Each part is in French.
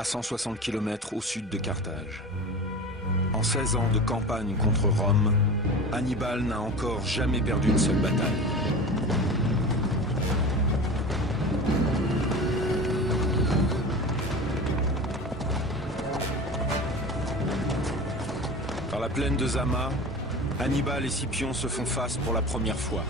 à 160 km au sud de Carthage. En 16 ans de campagne contre Rome, Hannibal n'a encore jamais perdu une seule bataille. Dans la plaine de Zama, Hannibal et Scipion se font face pour la première fois.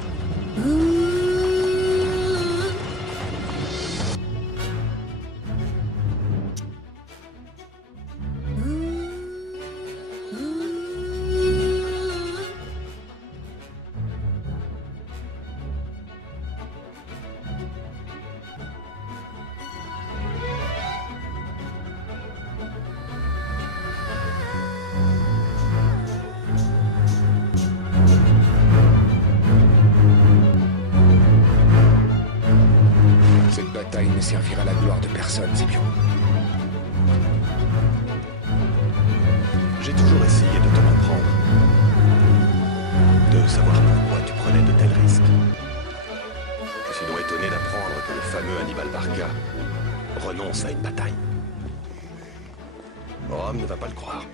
Cette bataille ne servira à la gloire de personne, Scipion. J'ai toujours essayé de te comprendre. De savoir pourquoi tu prenais de tels risques. Je suis donc étonné d'apprendre que le fameux Hannibal Barca renonce à une bataille. Rome ne va pas le croire.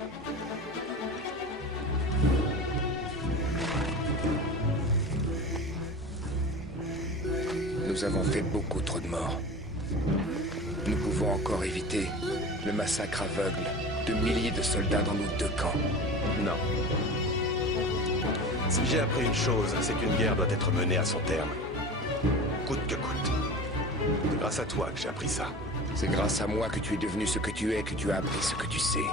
Nous avons fait beaucoup trop de morts. Nous pouvons encore éviter le massacre aveugle de milliers de soldats dans nos deux camps. Non. Si j'ai appris une chose, c'est qu'une guerre doit être menée à son terme. Coûte que coûte. C'est grâce à toi que j'ai appris ça. C'est grâce à moi que tu es devenu ce que tu es, que tu as appris ce que tu sais.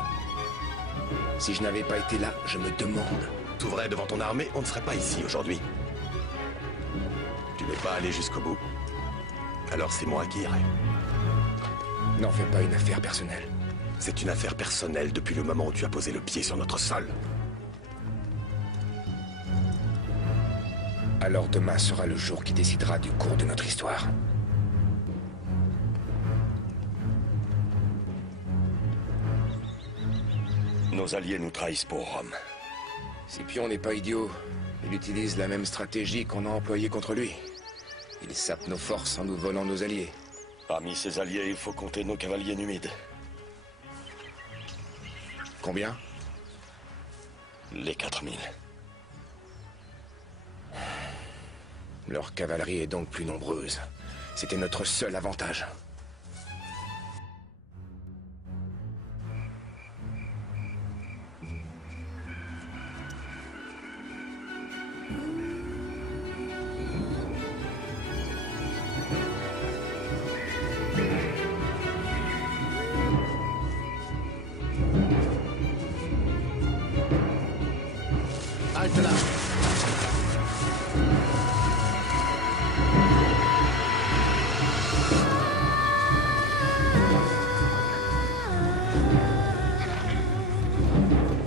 Si je n'avais pas été là, je me demande. T'ouvrais devant ton armée, on ne serait pas ici aujourd'hui. Tu n'es pas allé jusqu'au bout. Alors c'est moi qui irai. N'en fais pas une affaire personnelle. C'est une affaire personnelle depuis le moment où tu as posé le pied sur notre sol. Alors demain sera le jour qui décidera du cours de notre histoire. Nos alliés nous trahissent pour Rome. Scipion n'est pas idiot. Il utilise la même stratégie qu'on a employée contre lui. Il sape nos forces en nous volant nos alliés. Parmi ces alliés, il faut compter nos cavaliers numides. Combien? Les 4000. Leur cavalerie est donc plus nombreuse. C'était notre seul avantage. Halte là.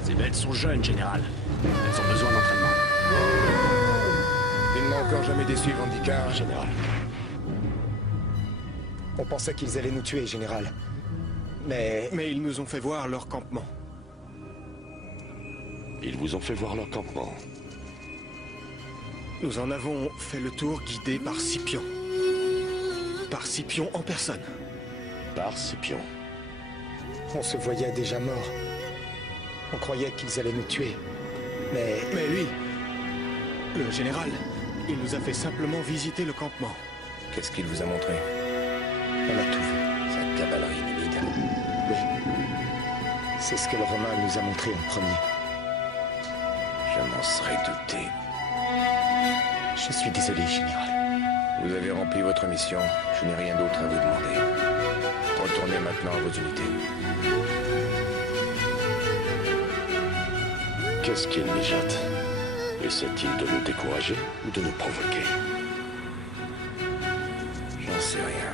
Ces bêtes sont jeunes, général. Elles ont besoin d'entraînement. Il ne m'a encore jamais déçu, Vandikar. Général. On pensait qu'ils allaient nous tuer, général. Mais ils nous ont fait voir leur campement. Ils vous ont fait voir leur campement. Nous en avons fait le tour guidé par Scipion. Par Scipion en personne. Par Scipion. on se voyait déjà morts. On croyait qu'ils allaient nous tuer. Mais lui, le général, il nous a fait simplement visiter le campement. Qu'est-ce qu'il vous a montré? on a tout vu. Sa cavalerie numide. Oui. C'est ce que le Romain nous a montré en premier. Je m'en serais douté. Je suis désolé, général. Vous avez rempli votre mission. Je n'ai rien d'autre à vous demander. Retournez maintenant à vos unités. Qu'est-ce qu'il mijote? Essaie-t-il de nous décourager ou de nous provoquer? J'en sais rien.